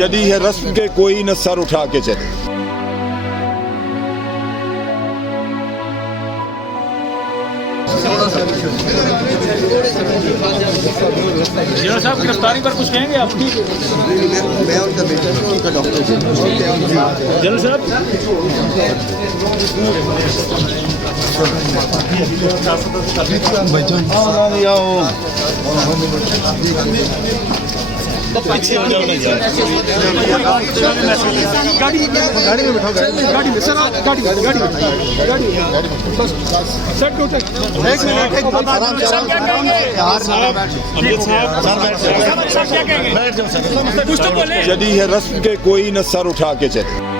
चली है रस्म के कोई न सर उठा के चले। जिया साहब गिरफ्तारी पर कुछ कहेंगे आप? मैं उनका बेटा हूं, उनका डॉक्टर जनरल साहब पीछे हो जाओ ना यार। गाड़ी में बिठाओ, गाड़ी में सर, गाड़ी में बस सेट टू सेट। एक मिनट चली है रस्म के कोई न सर उठा के चले।